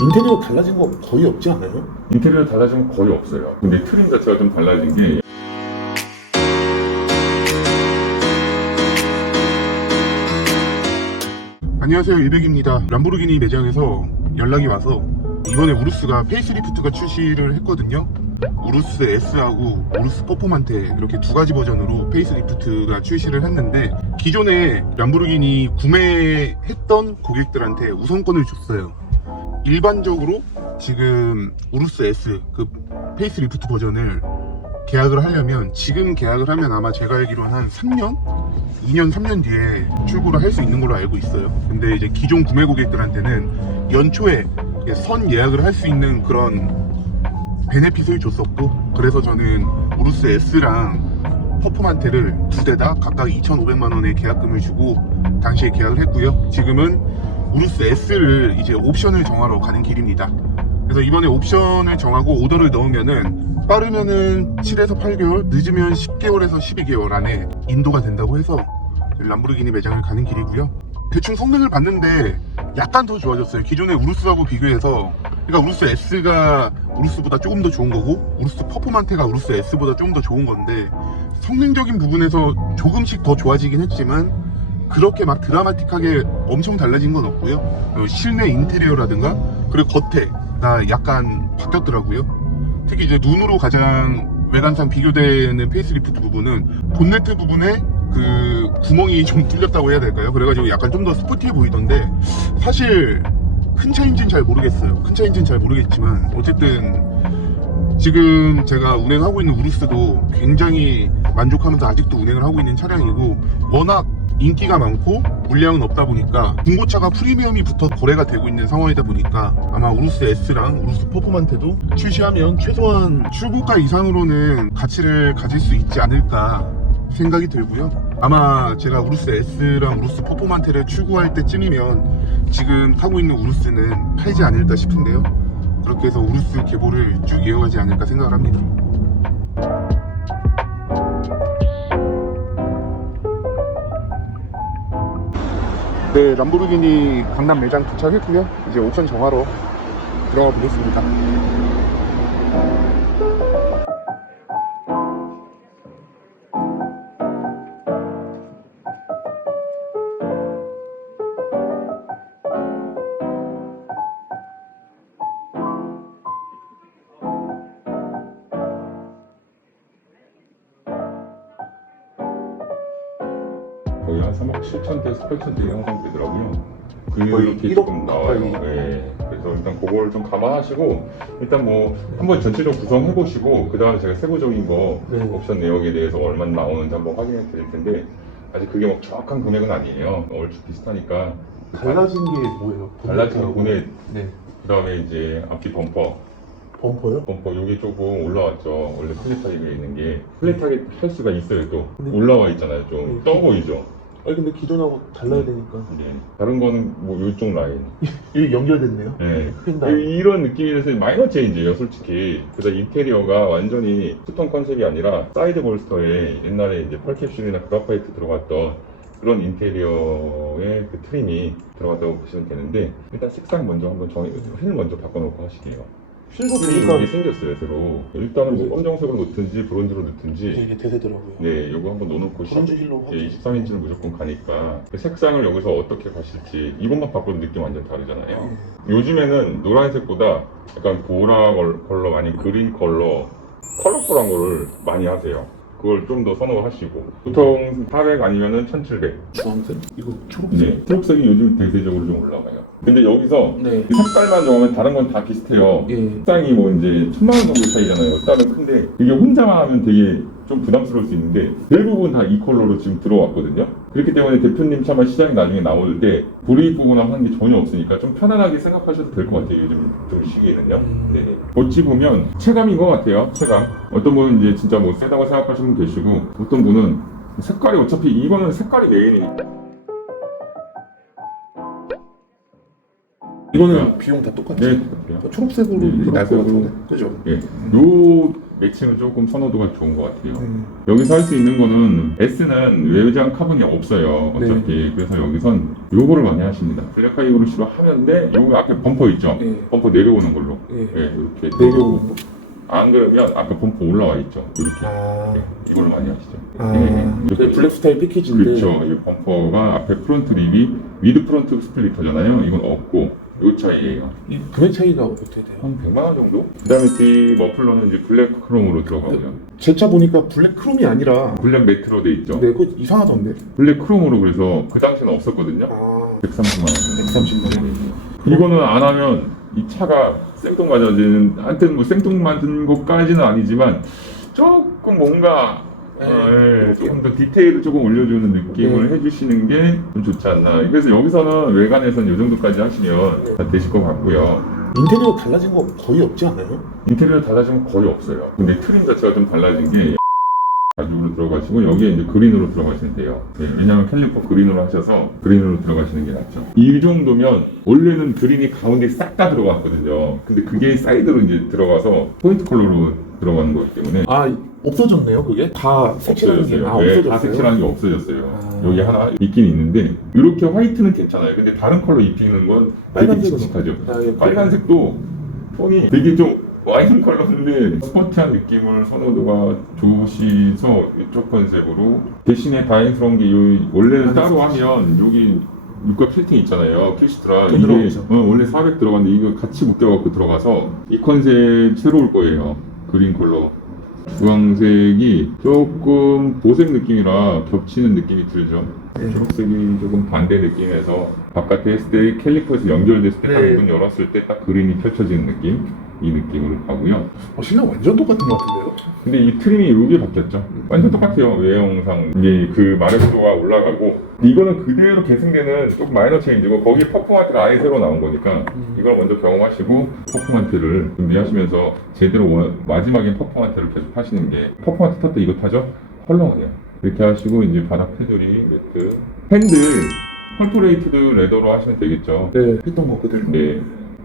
인테리어 달라진 거 거의 없지 않아요? 인테리어 달라진 건 거의 없어요. 근데 트림 자체가 좀 달라진 게 안녕하세요 일백입니다 람보르기니 매장에서 연락이 와서 이번에 우루스가 페이스리프트가 출시를 했거든요 우루스 S하고 우루스 퍼포만테 이렇게 두 가지 버전으로 페이스리프트가 출시를 했는데 기존에 람보르기니 구매했던 고객들한테 우선권을 줬어요 일반적으로 지금 우루스 S 그 페이스리프트 버전을 계약을 하려면 지금 계약을 하면 아마 제가 알기로는 한 3년? 2년, 3년 뒤에 출고를 할 수 있는 걸로 알고 있어요. 근데 이제 기존 구매 고객들한테는 연초에 선 예약을 할 수 있는 그런 베네핏을 줬었고, 그래서 저는 우루스 S랑 퍼포만테를 두 대 다 각각 2,500만 원의 계약금을 주고 당시에 계약을 했고요. 지금은 우루스 S를 이제 옵션을 정하러 가는 길입니다. 그래서 이번에 옵션을 정하고 오더를 넣으면은 빠르면은 7에서 8개월, 늦으면 10개월에서 12개월 안에 인도가 된다고 해서 람보르기니 매장을 가는 길이고요. 대충 성능을 봤는데 약간 더 좋아졌어요. 기존의 우루스하고 비교해서 그러니까 우루스 S가 우루스보다 조금 더 좋은 거고 우루스 퍼포만테가 우루스 S보다 조금 더 좋은 건데 성능적인 부분에서 조금씩 더 좋아지긴 했지만 그렇게 막 드라마틱하게 엄청 달라진 건 없고요. 어, 실내 인테리어라든가 그리고 겉에 나 약간 바뀌었더라고요. 특히 이제 눈으로 가장 외관상 비교되는 페이스리프트 부분은 본네트 부분에 그 구멍이 좀 뚫렸다고 해야 될까요? 그래가지고 약간 좀 더 스포티해 보이던데 사실 큰 차인지는 잘 모르겠어요. 큰 차인지는 잘 모르겠지만 어쨌든 지금 제가 운행하고 있는 우루스도 굉장히 만족하면서 아직도 운행을 하고 있는 차량이고 워낙 인기가 많고 물량은 없다 보니까 중고차가 프리미엄이 붙어 거래가 되고 있는 상황이다 보니까 아마 우루스 S랑 우루스 퍼포만테도 출시하면 최소한 출고가 이상으로는 가치를 가질 수 있지 않을까 생각이 들고요. 아마 제가 우루스 S랑 우루스 퍼포만테를 출고할 때쯤이면 지금 타고 있는 우루스는 팔지 않을까 싶은데요. 그렇게 해서 우루스 계보를 쭉 이어가지 않을까 생각을 합니다. 네, 람보르기니 강남 매장 도착했고요. 이제 옵션 정하러 들어가 보겠습니다. 거의 한 3억 7천대에서 8천대 형성되더라고요. 거의 그렇게 1억 조금 나와요. 가까이. 네. 그래서 일단 그걸 좀 감안하시고 일단 뭐 한번 전체적으로 구성해 보시고 그 다음에 제가 세부적인 거 네. 옵션 내역에 대해서 얼마 나오는지 한번 확인해 드릴 텐데 아직 그게 막 정확한 금액은 아니에요. 얼추 비슷하니까 달라진 게 뭐예요? 달라진 거 보내 네. 그 다음에 이제 앞뒤 범퍼 범퍼요? 범퍼 여기 조금 올라왔죠. 원래 플랫 타입에 있는 게 플랫하게 할 수가 있어요. 또 올라와 있잖아요. 좀 네. 떠 보이죠. 아니 근데 기존하고 달라야 되니까 네. 다른 거는 뭐 이쪽 라인. 이게 연결됐네요. 네. 핀다. 이런 느낌이라서 마이너 체인지예요, 솔직히. 그래서 인테리어가 완전히 투톤 컨셉이 아니라 사이드 볼스터에 옛날에 이제 펄캡슐이나 그라파이트 들어갔던 그런 인테리어의 그 트림이 들어갔다고 보시면 되는데 일단 색상 먼저 한번 정해 휠 먼저 바꿔놓고 하시게요. 휠이 보니까 이게 생겼어요, 새로. 일단은 뭐 검정색으로 놓든지 브론즈로 놓든지 이게 대세더라고요. 네, 요거 한번 놓아놓고 브론즈 힐로 예, 23인치는 무조건 가니까 그 색상을 여기서 어떻게 가실지 이것만 바꿔도 느낌 완전 다르잖아요. 요즘에는 노란색보다 약간 보라 걸- 컬러 아니면 그린 컬러 컬러풀한 거를 많이 하세요. 그걸 좀 더 선호하시고 보통 400 아니면은 1700. 주황색? 이거 초록색? 네, 초록색이 요즘 대세적으로 좀 올라가요. 근데 여기서 네. 그 색깔만 정하면 다른 건 다 비슷해요. 예. 색상이 뭐 이제 천만 원 정도 차이잖아요. 다른 큰데 이게 혼자만 하면 되게 좀 부담스러울 수 있는데 대부분 다 이 컬러로 지금 들어왔거든요. 그렇기 때문에 대표님 차만 시장에 나중에 나올 때 불이익 부분을 하는 게 전혀 없으니까 좀 편안하게 생각하셔도 될 것 같아요. 요즘 좀 시기에는요. 음. 네. 어찌 보면 체감인 것 같아요. 체감. 어떤 분은 이제 진짜 뭐 세다고 생각하시는 분 계시고 어떤 분은 색깔이 어차피 이거는 색깔이 메인이니까 이거는 비용 다 똑같죠? 네. 초록색으로 네, 이렇게 날것 초록색으로. 같은데 그죠? 예. 요 매칭은 조금 선호도가 좋은 것 같아요. 음. 여기서 할 수 있는 거는 S는 외장 카본이 없어요. 어차피. 그래서 여기선 요거를 많이 하십니다. 블랙하이브로 주로 하는데 요거 앞에 범퍼 있죠? 네. 범퍼 내려오는 걸로. 예. 네, 이렇게. 내려오는 거. 안 그러면 앞에 범퍼 올라와 있죠. 이렇게. 아. 네, 이걸 많이 하시죠. 아. 네, 이렇게. 네, 블랙 스타일 패키지인데. 그렇죠. 이 범퍼가 앞에 프론트 립이 위드 프론트 스플리터잖아요. 이건 없고 요 차이예요. 이 금액 차이가 어떻게 돼요? 한 100만 원 정도? 그다음에 뒤 머플러는 이제 블랙 크롬으로 들어가고요. 제 차 보니까 블랙 크롬이 아니라 블랙 매트로 돼 있죠. 네, 그거 이상하던데. 블랙 크롬으로 그래서 그 당시는 없었거든요. 아. 130만 원. 130만 원. 이거는 안 하면 이 차가 생뚱맞아지는 한때는 뭐 생뚱맞은 것까지는 아니지만 조금 뭔가 네. 어, 예, 조금 더 디테일을 조금 올려주는 느낌을 해주시는 게 좀 좋지 않나. 그래서 여기서는 외관에서는 이 정도까지 하시면 다 되실 것 같고요. 인테리어 달라진 거 거의 없지 않아요? 인테리어 달라진 건 거의 없어요. 근데 트림 자체가 좀 달라진 게 가죽으로 들어가시고 여기에 이제 그린으로 들어가시면 돼요. 네, 왜냐하면 캘리퍼 그린으로 하셔서 그린으로 들어가시는 게 낫죠. 이 정도면 원래는 그린이 가운데 싹 다 들어갔거든요. 근데 그게 사이드로 이제 들어가서 포인트 컬러로 들어가는 거기 때문에 아, 없어졌네요, 그게? 다 색칠한 게. 없어졌어요. 아, 네, 없어졌어요. 다 색칠한 게 없어졌어요. 아. 여기 하나 있긴 있는데 이렇게 화이트는 괜찮아요. 근데 다른 컬러 입히는 건 되게 빨간색은 칙칙하죠. 아, 예, 빨간색도 톤이 되게 좀 와인 컬러인데 스포티한 느낌을 선호도가 좋으시서 이쪽 컨셉으로 대신에 다행스러운 게 요, 원래는 따로 하면 여기 육각 필팅 있잖아요 필시트라 또 이게 들어오죠. 어, 원래 400 들어갔는데 이거 같이 묶여갖고 들어가서 이 컨셉 새로울 거예요 그린 컬러 주황색이 조금 보색 느낌이라 겹치는 느낌이 들죠 네. 초록색이 조금 반대 느낌에서 바깥에 했을 때 캘리퍼에서 연결됐을 때딱 네. 문 열었을 때 딱 그림이 펼쳐지는 느낌 이 느낌으로 가고요 어, 신랑 완전 똑같은 것 같은데요? 근데 이 트림이 여기 바뀌었죠 완전 똑같아요 외형상 이게 그 마력도가 올라가고 이거는 그대로 계승되는 조금 마이너 체인지고 거기 퍼포먼트가 아예 새로 나온 거니까 음. 이걸 먼저 경험하시고 퍼포먼트를 준비하시면서 제대로 원- 마지막엔 퍼포먼트를 계속 하시는 게 퍼포먼트 탔다 이거 타죠? 헐렁해요 이렇게 하시고 이제 바닥 테두리 매트 핸들 컬토레이트드 레더로 하시면 되겠죠 네, 했던 거 그대로. 네,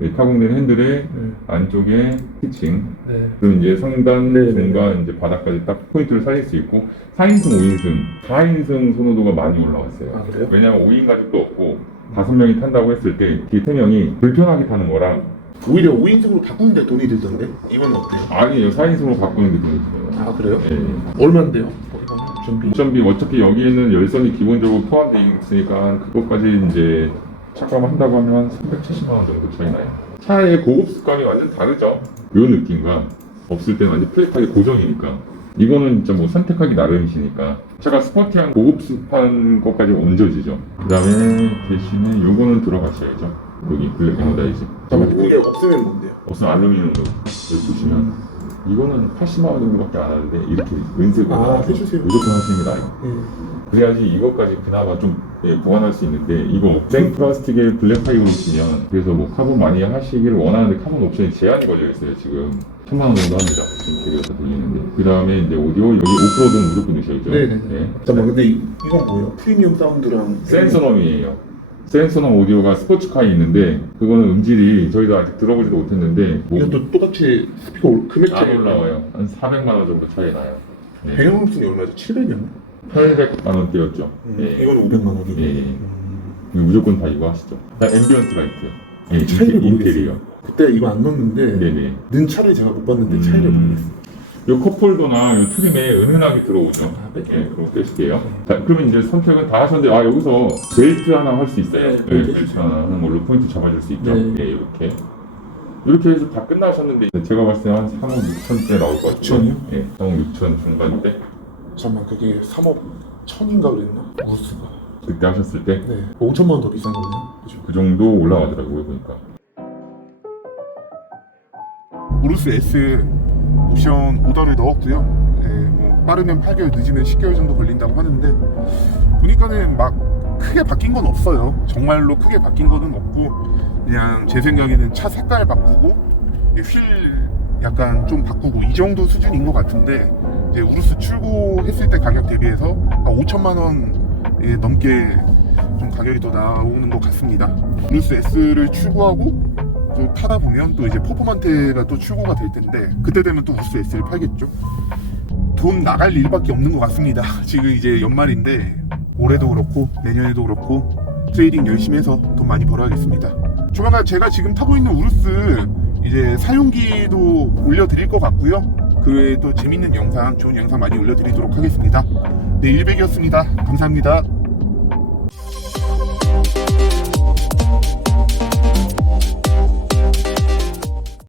네, 타공된 핸들에 네. 안쪽에 스티칭 네. 그리고 이제 상단, 네, 네, 중간, 이제 바닥까지 딱 포인트를 살릴 수 있고 4인승, 5인승, 4인승 선호도가 많이 올라왔어요. 아, 그래요? 왜냐면 5인 가족도 없고 5명이 탄다고 했을 때 뒤에 3명이 불편하게 타는 거랑 오히려 5인승으로 바꾸는데 돈이 들던데? 이건 어때요? 아니에요. 4인승으로 바꾸는 게 돈이 들어요. 아, 그래요? 예. 얼마인데요? Option비 어차피 여기에는 열선이 기본적으로 포함되어 있으니까 그것까지 이제 착감을 한다고 하면 한 370만 원 정도 차이 나요. 차의 고급스감이 완전 다르죠. 요 느낌과 없을 때는 완전 플랫하게 고정이니까. 이거는 진짜 뭐 선택하기 나름이시니까. 차가 스포티한 고급스한 것까지 얹어지죠. 그 다음에 대신에 요거는 들어가셔야죠. 여기 블랙 에너다이즈. 잠깐만, 그게 없으면 뭔데요? 없으면 알루미늄으로 보시면 이거는 80만 원 정도밖에 안 하는데 이렇게 은색으로 아, 해주세요. 무조건 하시는 게 나아요. 예. 그래야지 이것까지 그나마 좀 예, 보완할 수 있는데 이거 생 플라스틱에 블랙 파이브로 치면 그래서 뭐 카본 많이 하시기를 원하는데 카본 옵션이 제한이 걸려 있어요 지금 천만 원 정도 합니다 지금 캐리어서 돌리는데 그 다음에 이제 오디오 여기 오프로드는 무조건 넣으셔야죠 네네 네. 잠깐만, 근데 이, 이건 뭐예요? 프리미엄 사운드랑. 센서넘이에요 센서넘 오디오가 스포츠카에 있는데 그거는 음질이 저희도 아직 들어보지도 못했는데 뭐 이것도 똑같이 스피커 올- 금액 차이. 안 올라와요 한 400만 원 정도 차이 나요 네. 배경음성이 얼마죠? 700이었나? 800만 원대였죠 예. 이건 500만 원이고. 예, 예. 음. 무조건 다 이거 하시죠. 다 앰비언트 라이트. 예, 차이를 인테- 모르겠어요. 인테리어. 그때 이거 안 넣었는데 네네. 는 차를 제가 못 봤는데 음. 차이를 모르겠어요. 요 컵홀더나 요 트림에 은은하게 들어오죠. 예, 그럼 떼실게요. 자, 그러면 이제 선택은 다 하셨는데, 아, 여기서 벨트 하나 할 수 있어요. 네, 네, 벨트 벨트 하나 하는 걸로 포인트 잡아줄 수 있죠. 네. 예, 이렇게. 이렇게 해서 다 끝나셨는데, 제가 봤을 때 한 3억 6천대 나올 것 같아요. 6천이요? 예, 3억 6천 중반대. 잠깐만 그게 3억 천인가 그랬나? 우스가. 그때 하셨을 때, 네. 5천만 원 더 비싼 거네요. 그죠? 그 정도 올라가더라고요, 보니까. 우루스 S 옵션 오더를 넣었고요. 예, 뭐 빠르면 8개월, 늦으면 10개월 정도 걸린다고 하는데 보니까는 막 크게 바뀐 건 없어요. 정말로 크게 바뀐 거는 없고 그냥 제 생각에는 차 색깔 바꾸고 예, 휠 약간 좀 바꾸고 이 정도 수준인 것 같은데 이제 우루스 출고했을 때 가격 대비해서 한 5천만 원 예, 넘게 좀 가격이 더 나오는 것 같습니다. 우루스 S를 출고하고 또 타다 보면 또 이제 퍼포먼테가 또 출고가 될 텐데 그때 되면 또 우스 S를 팔겠죠. 돈 나갈 일밖에 없는 것 같습니다. 지금 이제 연말인데 올해도 그렇고 내년에도 그렇고 트레이딩 열심히 해서 돈 많이 벌어야겠습니다. 조만간 제가 지금 타고 있는 우루스 이제 사용기도 올려드릴 것 같고요. 그 외에 또 재밌는 영상, 좋은 영상 많이 올려드리도록 하겠습니다. 네, 100이었습니다. 감사합니다.